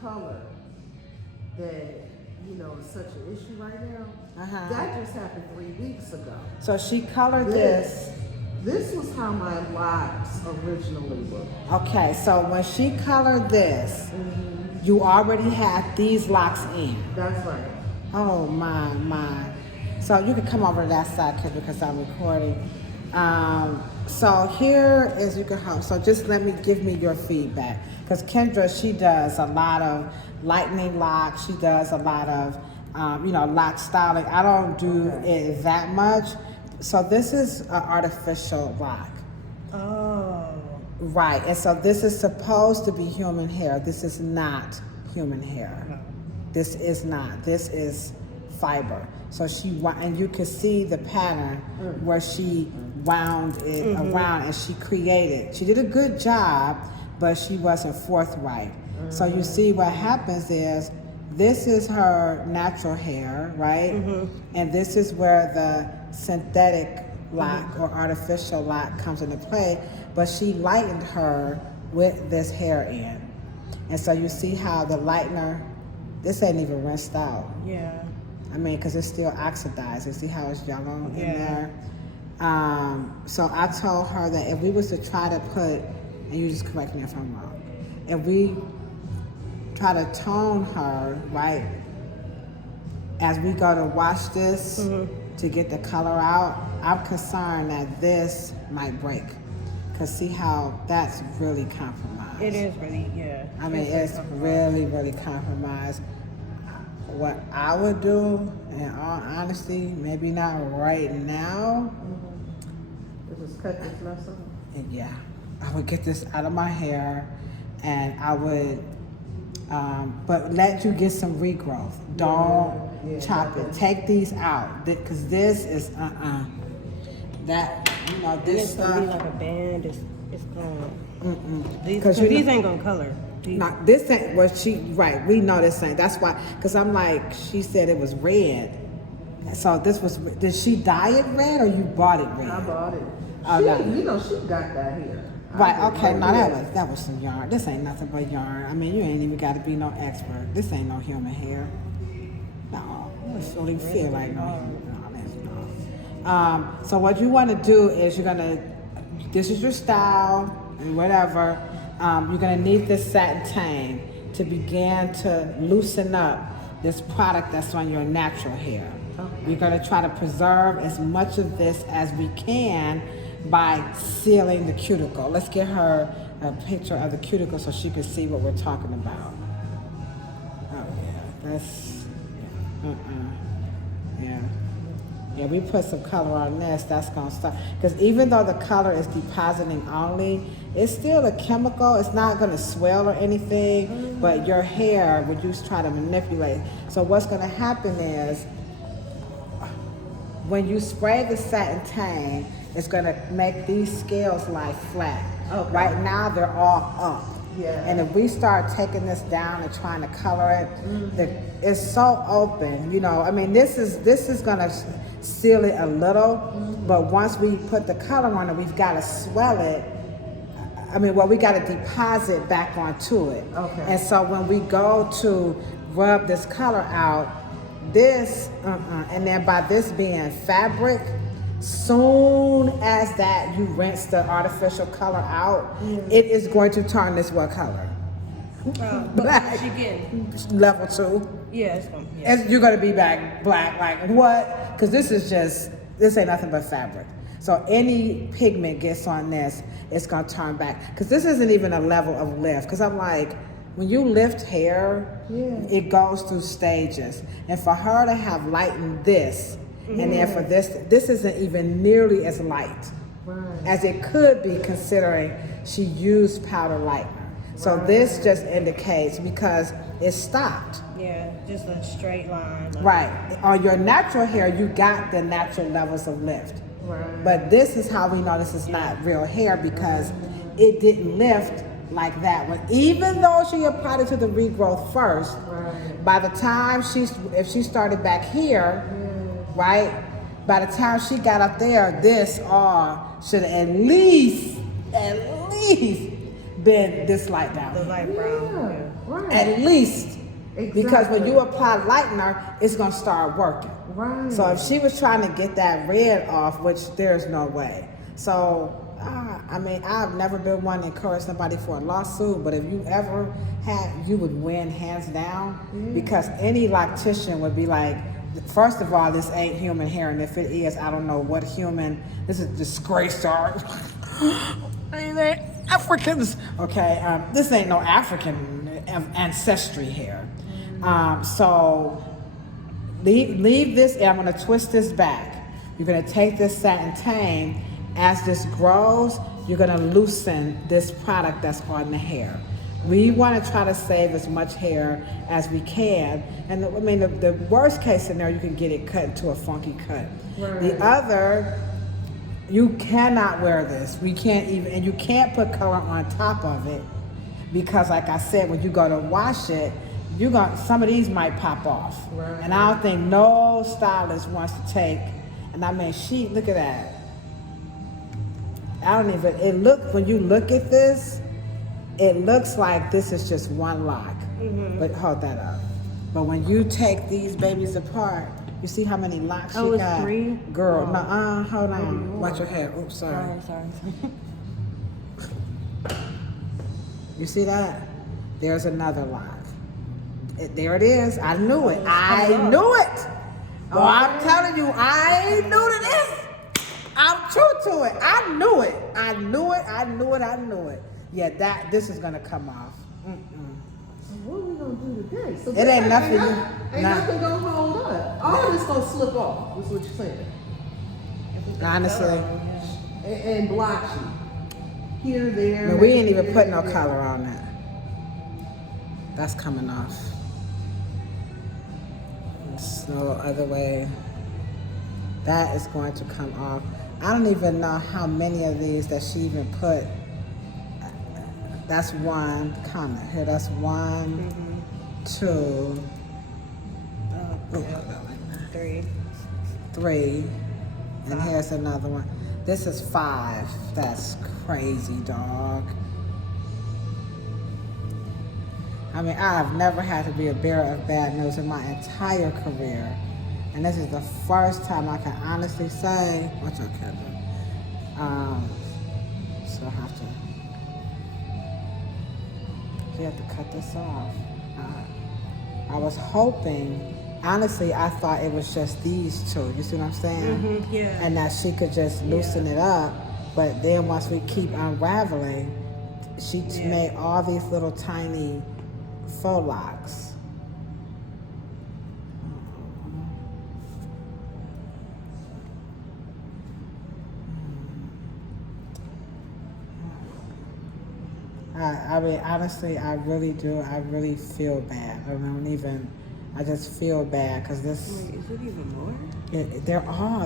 color that, you know, is such an issue right now, that just happened 3 weeks ago. So she colored this. This was how my locks originally looked. Okay, so when she colored this, you already had these locks in. That's right. Oh my. So you can come over to that side because I'm recording. So here is, you can help. So just give me your feedback. Because Kendra, she does a lot of lightening locks. She does a lot of, lock styling. I don't do it that much. So this is an artificial lock. Oh. Right, and so this is supposed to be human hair. This is not human hair. No. This is not. This is fiber. So and you can see the pattern where she wound it around and she created. She did a good job, but she wasn't forthright. So you see what happens is, this is her natural hair, right? And this is where the synthetic lock or artificial lock comes into play, but she lightened her with this hair in. And so you see how the lightener, this ain't even rinsed out. Yeah. I mean, because it's still oxidized. You see how it's yellow in there? So I told her that if we was to try to put, and you just correct me if I'm wrong, if we try to tone her, right, as we go to wash this to get the color out, I'm concerned that this might break. Because see how that's really compromised. It is really, yeah. I mean, it's really, really compromised. What I would do, in all honesty, maybe not right now. Just cut this mess off. And yeah, I would get this out of my hair, and I would, but let you get some regrowth. Don't chop it. Take these out, because this is that, you know, this it's stuff. gonna be like a band. It's gonna. These ain't gonna color. Now, this ain't what right, we know this ain't. That's why, because I'm like, she said it was red. So this was, did she dye it red or you bought it red? I bought it. She got that here. Right, okay, now that was some yarn. This ain't nothing but yarn. I mean, you ain't even got to be no expert. This ain't no human hair. No, this don't even feel like no human. No. So what you want to do is this is your style and whatever. You're gonna need this satin tang to begin to loosen up this product that's on your natural hair. We're gonna try to preserve as much of this as we can by sealing the cuticle. Let's get her a picture of the cuticle so she can see what we're talking about. Oh yeah, that's, yeah, we put some color on this, that's gonna start. Because even though the color is depositing only, it's still a chemical. It's not gonna swell or anything, but your hair, would you try to manipulate. So what's gonna happen is, when you spray the satin tang, it's gonna make these scales lie flat. Okay. Right now they're all up. Yeah. And if we start taking this down and trying to color it, it's so open. You know, I mean, this is gonna seal it a little, but once we put the color on it, we've got to swell it. We got to deposit back onto it. Okay. And so when we go to rub this color out, and then by this being fabric, soon as that you rinse the artificial color out, it is going to turn this what color? Black. She getting level 2. Yeah, it's gonna. Yeah. You're gonna be back black. Like what? Because this ain't nothing but fabric. So any pigment gets on this, it's gonna turn back. Because this isn't even a level of lift. Because I'm like, when you lift hair, it goes through stages. And for her to have lightened this, and then for this isn't even nearly as light as it could be, considering she used powder lightener. So this just indicates, because it stopped. Yeah, just a straight line. Right. On your natural hair, you got the natural levels of lift. Right. But this is how we know this is not real hair, because it didn't lift like that one. Even though she applied it to the regrowth first, by the time if she started back here, right, by the time she got up there, this all should at least been this light down The here. light brown. Yeah, right. At least. Because when Exactly. you apply lightener, it's gonna start working. Right. So if she was trying to get that red off, which there's no way. So, I mean, I've never been one to encourage somebody for a lawsuit, but if you ever had, you would win hands down. Because any loctician would be like, first of all, this ain't human hair, and if it is, I don't know what human, this is disgrace to our Africans. Okay, this ain't no African ancestry hair. So leave this, and I'm gonna twist this back. You're gonna take this satin tang. As this grows, you're gonna loosen this product that's on the hair. We wanna try to save as much hair as we can. And the worst case scenario, you can get it cut into a funky cut. Right. The other, you cannot wear this. We can't even, and you can't put color on top of it because like I said, when you go to wash it, some of these might pop off. Right. And I don't think no stylist wants to take, and I mean, look at that. When you look at this, it looks like this is just one lock. But hold that up. But when you take these babies apart, you see how many locks Oh, you it's got? 3? Girl, Oh. nuh-uh, hold on. Watch your hair. Oops, sorry. Sorry. You see that? There's another lock. There it is. I knew it. I knew it. Oh, I'm telling you, I knew this. I'm true to it. I knew it. Yeah, this is gonna come off. So what are we gonna do today? So It ain't nothing. Ain't nothing gonna hold up. All of this gonna slip off. Is what you're saying. Honestly, And block you here, there. but we ain't maybe even here, put no there. color on that. That's coming off. There's no other way. That is going to come off. I don't even know how many of these that she even put. That's one comment here. That's one, 2, 3, and here's another one. This is 5. That's crazy, dog. I mean, I've never had to be a bearer of bad news in my entire career. And this is the first time I can honestly say, watch out, Kevin. So I have to, you have to cut this off. I was hoping, honestly, I thought it was just these two. You see what I'm saying? Yeah. And that she could just loosen it up. But then once we keep unraveling, she made all these little tiny faux locks. I mean, honestly, I really do. I really feel bad. I just feel bad because this. Wait, is it even more?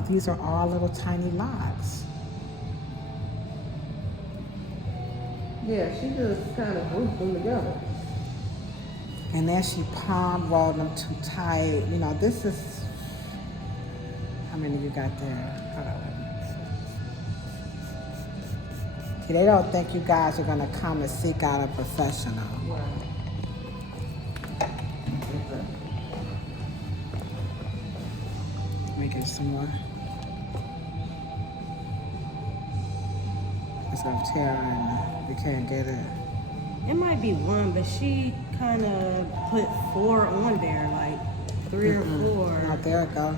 These are all little tiny locks. Yeah, she just kind of grouped them together. And then she palm rolled them too tight. You know, this is. How many you got there? Hold on. See, they don't think you guys are gonna come and seek out a professional. Right. Let me get some more. It's up here and you can't get it. It might be 1, but she kind of put 4 on there, like 3 or 4. Oh, there it go.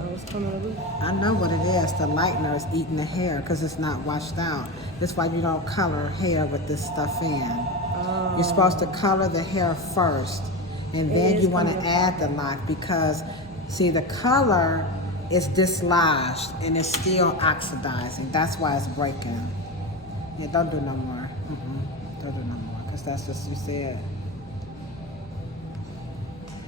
Oh, it's coming loose. I know what it is. The lightener is eating the hair because it's not washed out. That's why you don't color hair with this stuff in. You're supposed to color the hair first, and then you want to add the lock because, see, the color is dislodged and it's still oxidizing. That's why it's breaking. Yeah, don't do no more. Don't do no more because that's just, you said.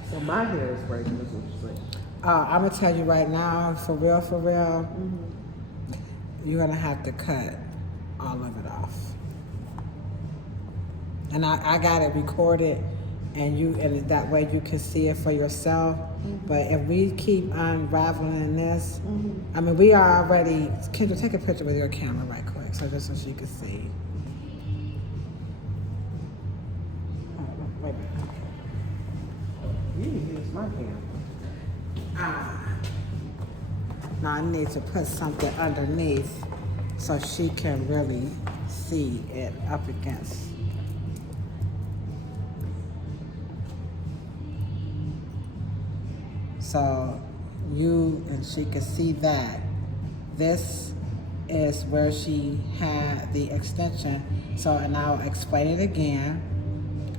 So my hair is breaking, is what you're saying. I'm gonna tell you right now, for real, you're gonna have to cut all of it off. And I got it recorded, and that way you can see it for yourself. But if we keep unraveling this, I mean, we are already. Kendra, take a picture with your camera right quick, so just so she can see. my hair. Now I need to put something underneath so she can really see it up against. So you and she can see that. This is where she had the extension. So, and I'll explain it again.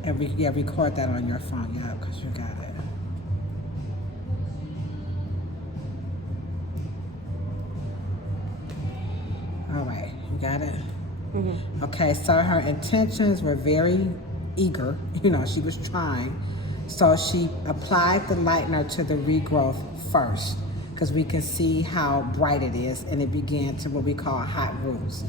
And record that on your phone, yeah, because you got it. All right, you got it? Mm-hmm. Okay, so her intentions were very eager. You know, she was trying. So she applied the lightener to the regrowth first, because we can see how bright it is, and it began to what we call hot roots.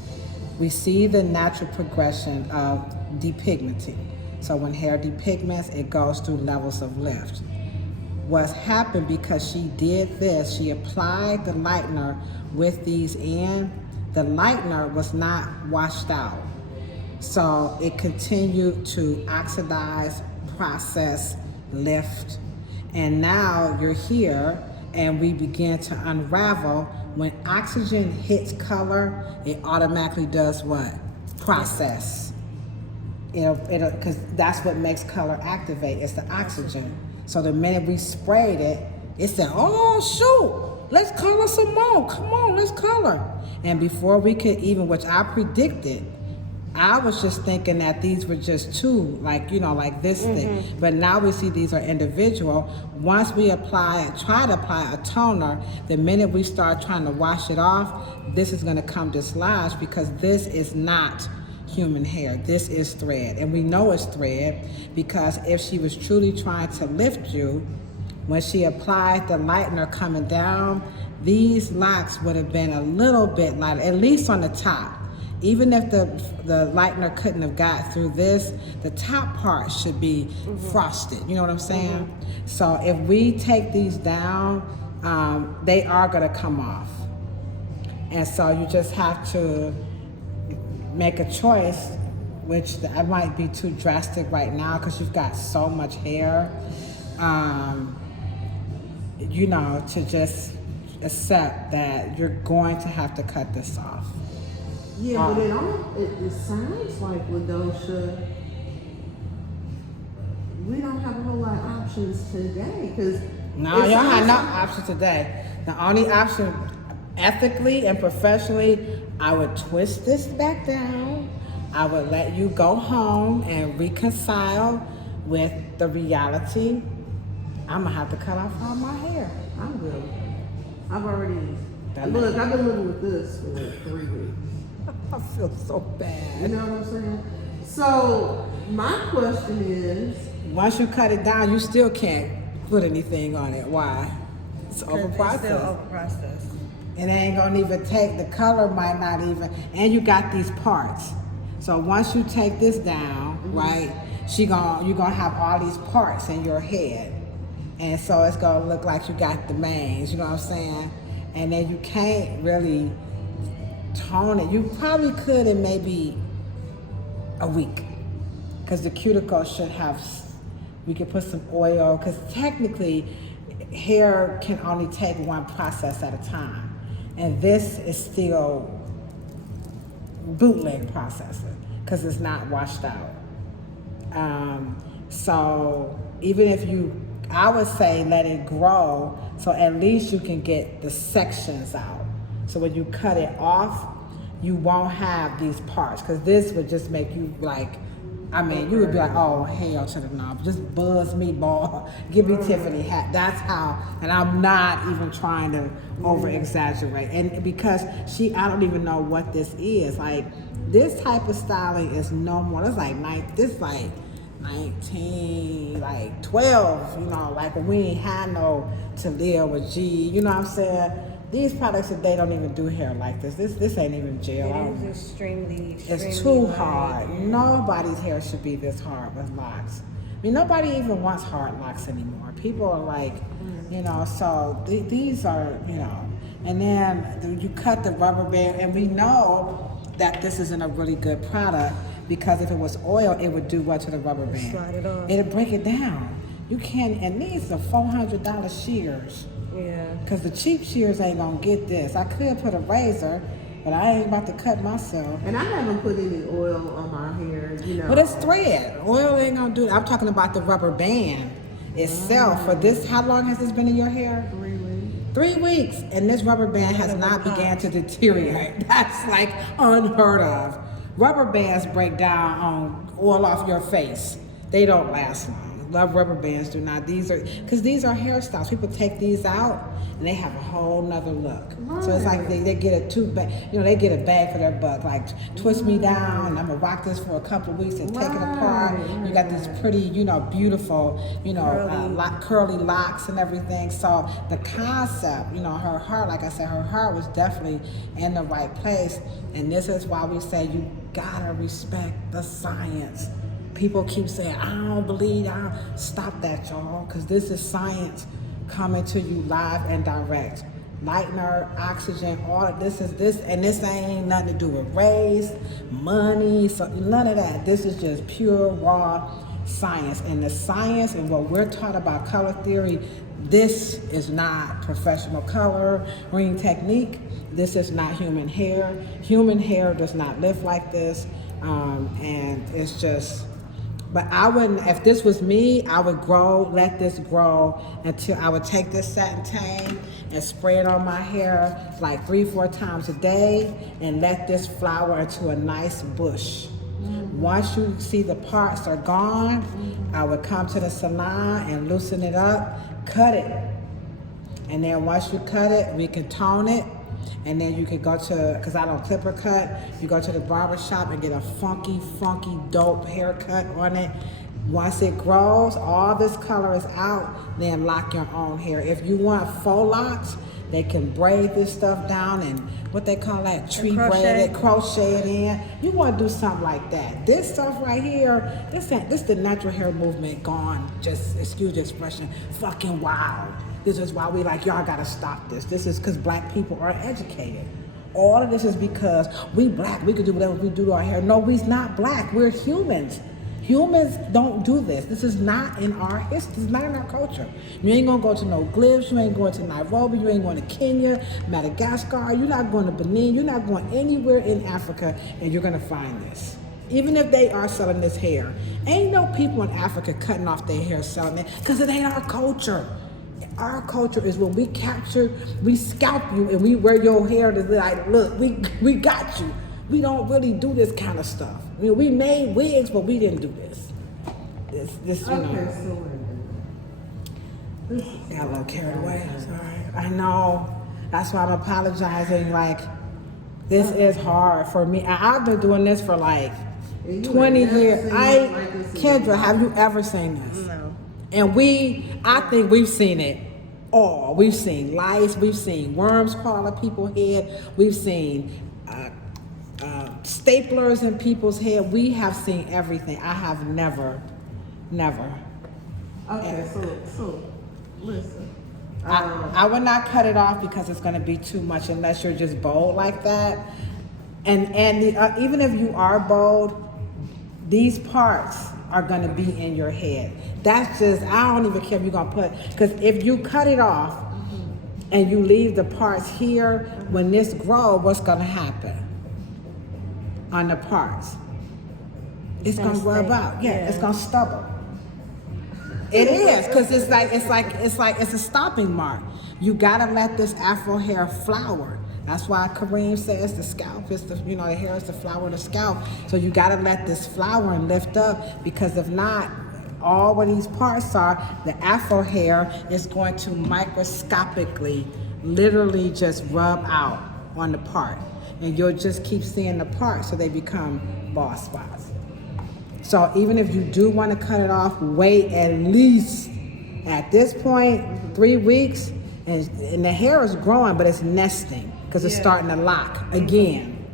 We see the natural progression of depigmenting. So when hair depigments, it goes through levels of lift. What's happened, because she did this, she applied the lightener with these in, the lightener was not washed out. So it continued to oxidize, process, lift, and now you're here, and we begin to unravel. When oxygen hits color, it automatically does what? Process. It'll, because that's what makes color activate, it's the oxygen. So the minute we sprayed it, it said, oh shoot, let's color some more, come on, let's color. And before we could even, which I predicted, I was just thinking that these were just two, like, you know, like this thing. But now we see these are individual. Once we try to apply a toner, the minute we start trying to wash it off, this is gonna come dislodged, because this is not human hair. This is thread. And we know it's thread because if she was truly trying to lift you, when she applied the lightener coming down, these locks would have been a little bit lighter, at least on the top. Even if the lightener couldn't have got through this, the top part should be frosted. You know what I'm saying? So if we take these down, they are gonna come off. And so you just have to make a choice, which I might be too drastic right now because you've got so much hair, you know, to just accept that you're going to have to cut this off. Yeah, but it sounds like Ladosha, we don't have a whole lot of options today, because no, y'all have no options today. The only option, ethically and professionally, I would twist this back down. I would let you go home and reconcile with the reality. I'm gonna have to cut off all my hair. I'm good. I've already, look, I've been living with this for like 3 weeks. I feel so bad. You know what I'm saying? So my question is, once you cut it down, you still can't put anything on it. Why? It's overprocessed. It's still overprocessed. And it ain't gonna even take, the color might not even, and you got these parts. So once you take this down, right, you're gonna have all these parts in your head. And so it's gonna look like you got the mains, you know what I'm saying? And then you can't really tone it. You probably could in maybe a week, because the cuticle should have, we could put some oil, because technically hair can only take one process at a time. And this is still bootleg processing because it's not washed out. So even if I would say let it grow, so at least you can get the sections out. So when you cut it off, you won't have these parts, because this would just make you like, I mean, you would be like, oh, hell to the knob, just buzz me, ball, give me Tiffany hat. That's how, and I'm not even trying to over exaggerate. And because I don't even know what this is. Like, this type of styling is no more, it's like 19, like 12, you know, like when we ain't had no Talia with G, you know what I'm saying? These products today don't even do hair like this. This ain't even gel. It is extremely it's too hard. Nobody's hair should be this hard with locks. I mean, nobody even wants hard locks anymore. People are like, you know, so these are, you know, and then you cut the rubber band, and we know that this isn't a really good product, because if it was oil, it would do what to the rubber band? Slide it off. It'll break it down. You can't, and these are $400 shears. Yeah. Because the cheap shears ain't gonna get this. I could put a razor, but I ain't about to cut myself. And I haven't put any oil on my hair, you know. But it's thread. Oil ain't gonna do it. I'm talking about the rubber band itself. For this, how long has this been in your hair? 3 weeks. 3 weeks, and this rubber band has not began to deteriorate. That's like unheard of. Rubber bands break down on oil off your face. They don't last long. Love rubber bands do not. These are, because these are hairstyles. People take these out and they have a whole nother look. Right. So it's like they get a they get a bag for their buck. Like, twist me down, and I'm gonna rock this for a couple of weeks and take it apart. You got these pretty, beautiful, curly locks and everything. So the concept, her heart, like I said, her heart was definitely in the right place. And this is why we say you gotta respect the science. People keep saying, I don't believe, stop that, y'all, because this is science coming to you live and direct. Lightener, oxygen, all of this is this, and this ain't nothing to do with race, money, so none of that. This is just pure, raw science. And the science and what we're taught about color theory, this is not professional coloring technique. This is not human hair. Human hair does not live like this, and it's just... But I wouldn't, if this was me, I would let this grow until I would take this satin tang and spray it on my hair like 3-4 times a day and let this flower into a nice bush. Once you see the parts are gone, I would come to the salon and loosen it up, cut it. And then once you cut it, we can tone it. And then you could go to, because I don't clipper cut, you go to the barber shop and get a funky, dope haircut on it. Once it grows, all this color is out, then lock your own hair. If you want faux locks, they can braid this stuff down and what they call that, tree braid it, crochet it in. You want to do something like that. This stuff right here, this the natural hair movement gone, just, excuse the expression, fucking wild. This is why we like, y'all gotta stop this. This is because black people are educated. All of this is because we black, we can do whatever we do to our hair. No, we's not black, we're humans. Humans don't do this. This is not in our history, it's not in our culture. You ain't gonna go to no glyphs, you ain't going to Nairobi, you ain't going to Kenya, Madagascar, you're not going to Benin, you're not going anywhere in Africa and you're gonna find this. Even if they are selling this hair, ain't no people in Africa cutting off their hair selling it, because it ain't our culture. Our culture is when we capture, we scalp you and we wear your hair to like, look, we got you. We don't really do this kind of stuff. I mean, we made wigs, but we didn't do this. This Okay, so got a little carried away. Sorry. I know. That's why I'm apologizing. Like, this is hard for me. I've been doing this for like 20 years. Kendra, have you ever seen this? No. And I think we've seen it all. We've seen lice, we've seen worms crawl up people's head, we've seen staplers in people's head. We have seen everything. I have never. Okay, so listen. I would not cut it off because it's going to be too much unless you're just bold like that. And even if you are bold, these parts are going to be in your head. That's just, I don't even care if you're going to put, because if you cut it off and you leave the parts here, when this grows, what's going to happen on the parts? It's going to rub out. Yeah, it's going to stubble. It is, because it's a stopping mark. You got to let this Afro hair flower. That's why Kareem says the scalp is the hair is the flower of the scalp. So you got to let this flower and lift up, because if not, all where these parts are, the Afro hair is going to microscopically, literally just rub out on the part. And you'll just keep seeing the parts, so they become bald spots. So even if you do want to cut it off, wait at least, at this point, 3 weeks, and the hair is growing, but it's nesting, because it's starting to lock again.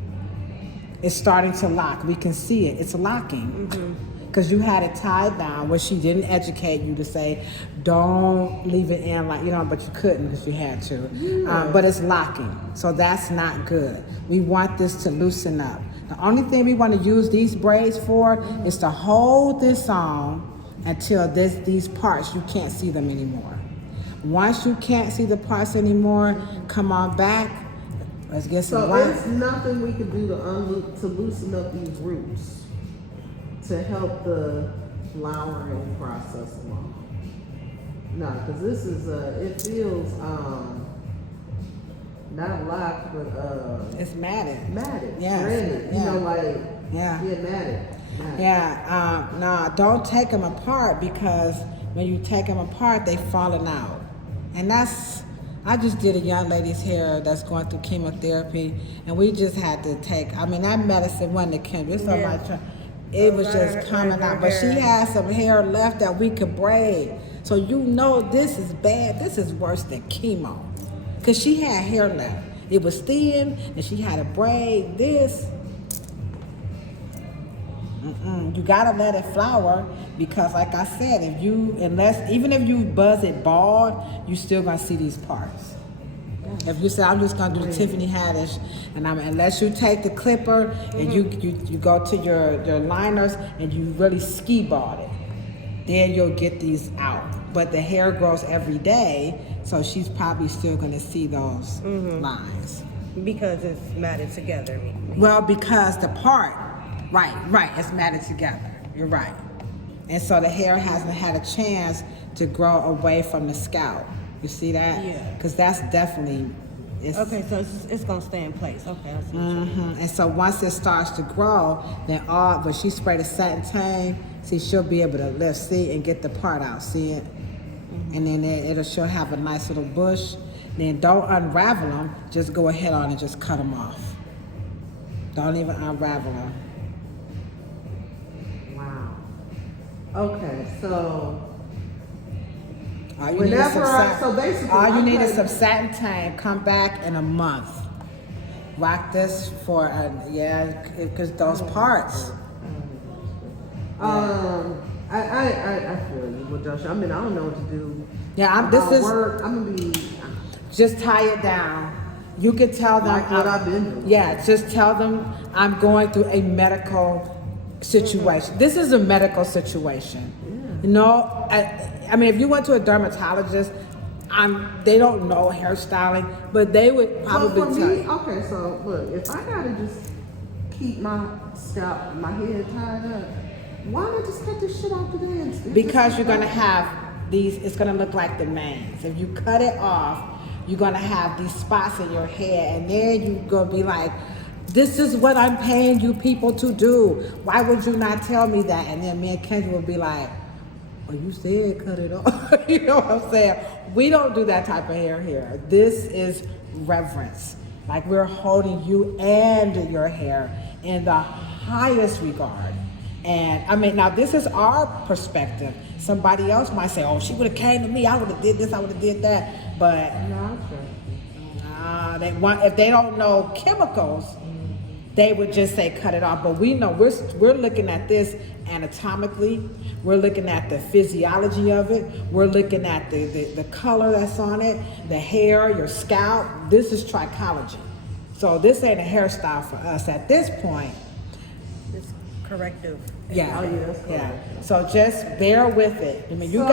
It's starting to lock. We can see it. It's locking. Because you had it tied down, where she didn't educate you to say, don't leave it in, like, but you couldn't because you had to. But it's locking. So that's not good. We want this to loosen up. The only thing we want to use these braids for is to hold this on until these parts, you can't see them anymore. Once you can't see the parts anymore, come on back. Let's get some So there's nothing we can do to loosen up these roots to help the flowering process along. No, because this is it feels not locked, but it's matted. Matted. Yeah. Threaded. You know, like matted. Matted. Yeah. No, don't take them apart, because when you take them apart, they falling out. And I just did a young lady's hair that's going through chemotherapy, and we just had to take, I mean, that medicine wasn't a chemical. It's so much, it was just coming out. But she had some hair left that we could braid. So you know this is bad. This is worse than chemo. Because she had hair left. It was thin, and she had to braid this. You gotta let it flower, because like I said, even if you buzz it bald, you still gonna see these parts. If you say, I'm just gonna do the Tiffany Haddish, and unless you take the clipper and you go to your liners and you really ski bald it, then you'll get these out. But the hair grows every day, so she's probably still gonna see those lines. Because it's matted together. Well, because the part, right, it's matted together. You're right. And so the hair hasn't had a chance to grow away from the scalp. You see that? Yeah. Because that's definitely... Okay, so it's going to stay in place. Okay, I see what you mean. And so once it starts to grow, then when she spray the satin tang, see, she'll be able to lift, see, and get the part out. See it? And then she'll have a nice little bush. Then don't unravel them. Just go ahead on and just cut them off. Don't even unravel them. Okay, so all you need is some basically, satin tang. Come back in a month. Rock this for because those parts. I feel you, well, Josh. I mean, I don't know what to do. Yeah, I'm gonna be. Just tie it down. You can tell them like what I've been doing. Yeah, just tell them I'm going through a medical situation. This is a medical situation. You know, I mean, if you went to a dermatologist, they don't know hairstyling, but they would probably tell you. Okay, so look, if I gotta just keep my scalp, my head tied up, why not just cut this shit off today? Because you're gonna have these. It's gonna look like the mains. If you cut it off, you're gonna have these spots in your head, and then you're gonna be like, this is what I'm paying you people to do. Why would you not tell me that? And then me and Kendra would be like, well, you said cut it off. You know what I'm saying? We don't do that type of hair here. This is reverence. Like, we're holding you and your hair in the highest regard. And I mean, now this is our perspective. Somebody else might say, oh, she would have came to me, I would have did this, I would have did that. But if they don't know chemicals, they would just say cut it off. But we know we're looking at this anatomically. We're looking at the physiology of it. We're looking at the color that's on it, the hair, your scalp. This is trichology. So this ain't a hairstyle for us at this point. It's corrective. Yeah. Oh, yeah, that's correct. Yeah. So just bear with it. I mean, you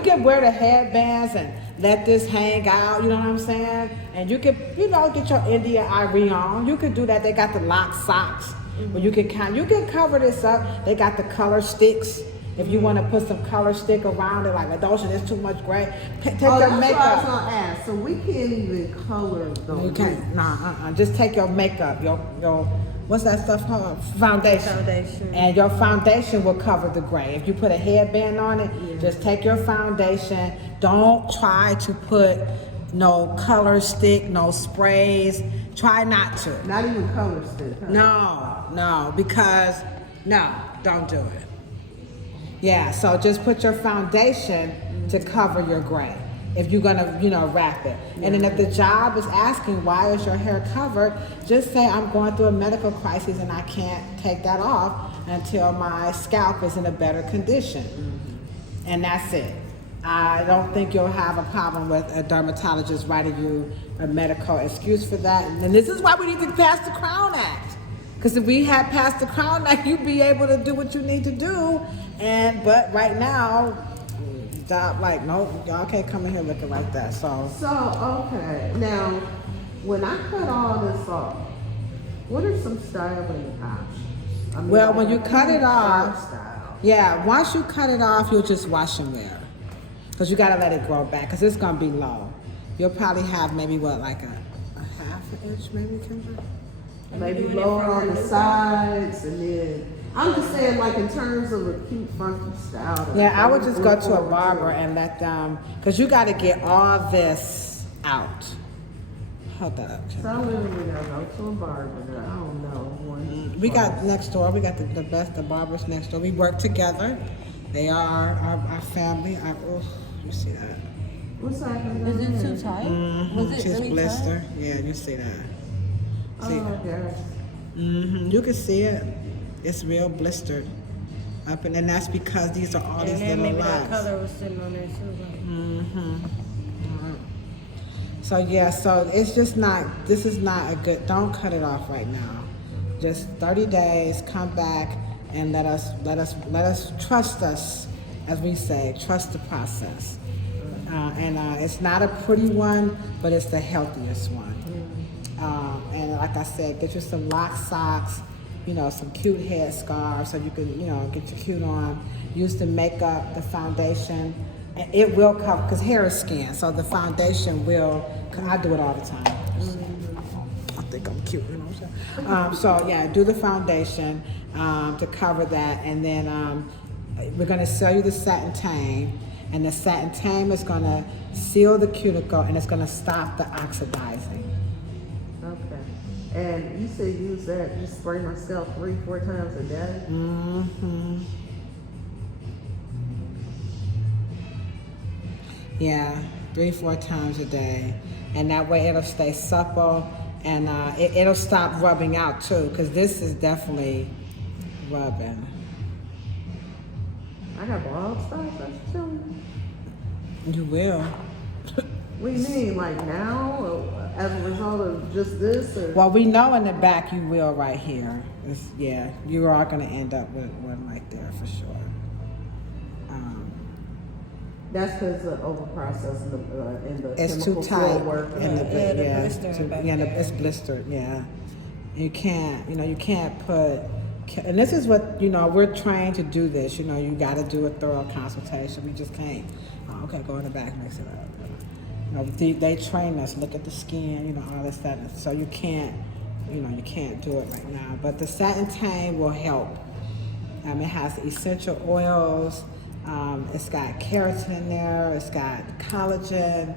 can wear the headbands and let this hang out, you know what I'm saying? And you can, get your India Irie on. You can do that. They got the lock socks. But you can cover this up. They got the color sticks. If you want to put some color stick around it, like, Adosha, there's too much gray. Take your that's makeup. What I was gonna ask. So we can't even color those. You can't. Nah. Just take your makeup. Your what's that stuff called? Foundation. And your foundation will cover the gray. If you put a headband on it, just take your foundation. Don't try to put no color stick, no sprays. Try not to. Not even color stick. Huh? No, because don't do it. Yeah, so just put your foundation to cover your gray if you're gonna, wrap it. And then if the job is asking why is your hair covered, just say I'm going through a medical crisis and I can't take that off until my scalp is in a better condition. And that's it. I don't think you'll have a problem with a dermatologist writing you a medical excuse for that. And this is why we need to pass the Crown Act. Because if we had passed the crown, now you'd be able to do what you need to do. But right now, like, no, y'all can't come in here looking like that. So okay. Now, when I cut all this off, what are some styling options? I mean, well, like, when you cut it off, style. yeah, once you cut it off, you'll just wash and wear. Because you got to let it grow back, because it's going to be low. You'll probably have maybe, what, like a half an inch, maybe, Kimber? Maybe lower on the sides, and then, I'm just saying, like, in terms of a cute, funky style. Yeah, I would just go to a barber and let them, because you got to get all this out. Hold up. So I literally gotta go to a barber that I don't know. We got next door, we got the best, the barbers next door. We work together. They are our family. Oh, you see that? What's happening? Is it too tight? Was it She's really blister. tight? Yeah, you see that. Oh See my that? gosh. You can see it. It's real blistered. Up and that's because these are all these And then little maybe that locks. color was sitting on there too. Like. So yeah, so it's just not, this is not a good, don't cut it off right now. Just 30 days, come back and let us trust us, as we say, trust the process. It's not a pretty one, but it's the healthiest one. And like I said, get you some lock socks, you know, some cute head scarves so you can, you know, get your cute on. Use the makeup, the foundation. And it will cover, because hair is skin, so the foundation will, I do it all the time. I think I'm cute, you know what I'm saying? So yeah, do the foundation to cover that, and then we're gonna sell you the satin tame, and the satin tame is gonna seal the cuticle and it's gonna stop the oxidizing. Okay. And you said use that, you spray my scalp 3-4 times a day? Yeah, 3-4 times a day, and that way it'll stay supple, and it'll stop rubbing out too, because this is definitely rubbing. I got bald spots, that's chilling. You will. What do you mean, like now, or as a result of just this, or? Well, we know in the back you will right here. Yeah, you are going to end up with one right there for sure. That's because of over-processing in the It's too chemical tight field work. in the Yeah, the blister back there. it's blistered. Yeah, you can't put. And this is what, you know, we're trained to do this. You know, you got to do a thorough consultation. We just can't. Oh, okay, go in the back, mix it up. You know, they train us. Look at the skin. You know, all this stuff. So you can't do it right now. But the satin tame will help. It has essential oils. It's got keratin in there. It's got collagen.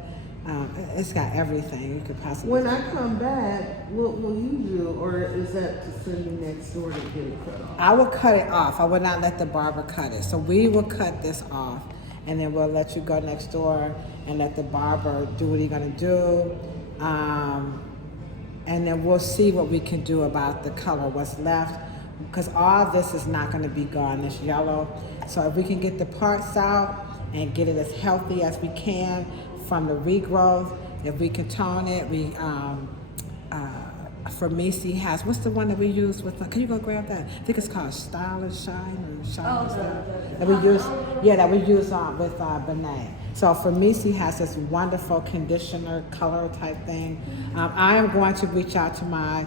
It's got everything you could possibly. When I come back, what will you do, or is that to send me next door to get it cut off? I will cut it off. I will not let the barber cut it. So we will cut this off, and then we'll let you go next door and let the barber do what he's gonna do. And then we'll see what we can do about the color, what's left, because all this is not gonna be gone, this yellow. So if we can get the parts out and get it as healthy as we can from the regrowth, if we can tone it, for Missy has, what's the one that we use with, can you go grab that? I think it's called Style and Shine, or Shine and Style. That we use with Benet. So for Missy has this wonderful conditioner color type thing. I am going to reach out to my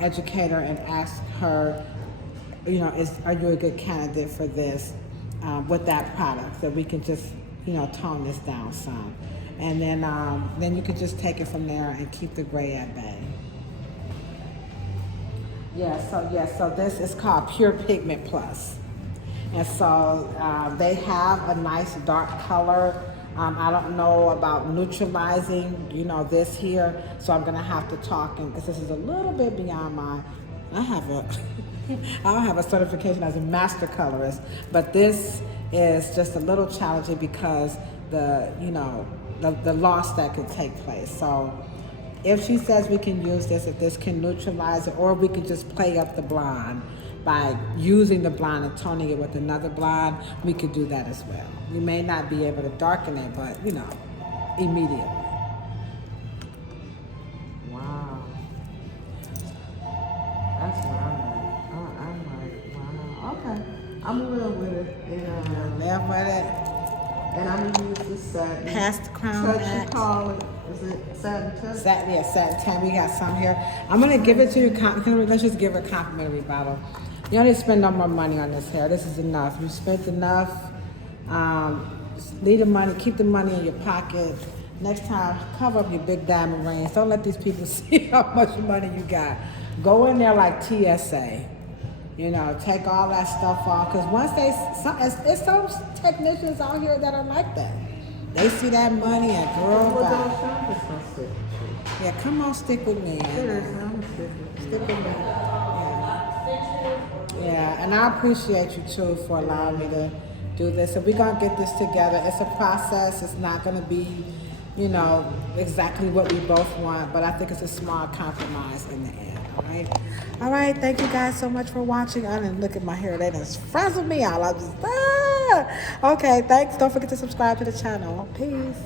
educator and ask her, you know, are you a good candidate for this with that product, so we can just, you know, tone this down some. And then you can just take it from there and keep the gray at bay. So this is called Pure Pigment Plus. And so they have a nice dark color. I don't know about neutralizing, you know, this here. So I'm gonna have to talk, because this is a little bit beyond I don't have a certification as a master colorist, but this is just a little challenging because the loss that could take place. So if she says we can use this, if this can neutralize it, or we could just play up the blonde by using the blonde and toning it with another blonde, we could do that as well. We may not be able to darken it, but, you know, immediately. Wow. That's where I'm at. I'm in love with it. And, Live with it. and I'm gonna use the satin. Pass the crown touch back. you call it. Is it satin touch? Satin tan. We got some here. I'm gonna give it to you. Let's just give her a complimentary bottle. You don't need to spend no more money on this hair. This is enough. You spent enough. Leave the money. Keep the money in your pocket. Next time, cover up your big diamond rings. Don't let these people see how much money you got. Go in there like TSA. You know, take all that stuff off. Because once it's some technicians out here that are like that. They see that money and girl, Well, bye. don't shop, it's gonna stick with you. Yeah, come on, stick with me. Seriously, I'm gonna stick with you. Stick with me. Yeah, and I appreciate you too for allowing me to do this. So we're gonna get this together. It's a process. It's not gonna be, you know, exactly what we both want, but I think it's a smart compromise in the end. All right. All right. Thank you guys so much for watching. I didn't look at my hair. They just frazzled me out. I just Okay. Thanks. Don't forget to subscribe to the channel. Peace.